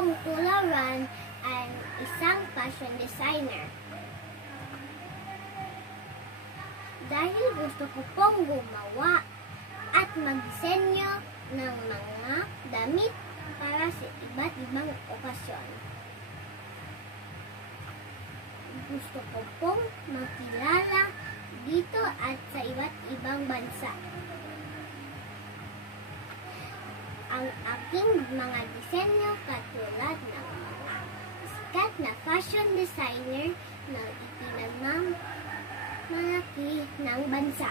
pong tularan ay isang fashion designer. Dahil gusto ko pong gumawa at magdisenyo ng mga damit para sa iba't ibang okasyon. Gusto ko pong makilala dito at sa iba't ibang bansa. Ang aking mga disenyo katulad ng mga sikat na fashion designer na itinamang malaki ng bansa.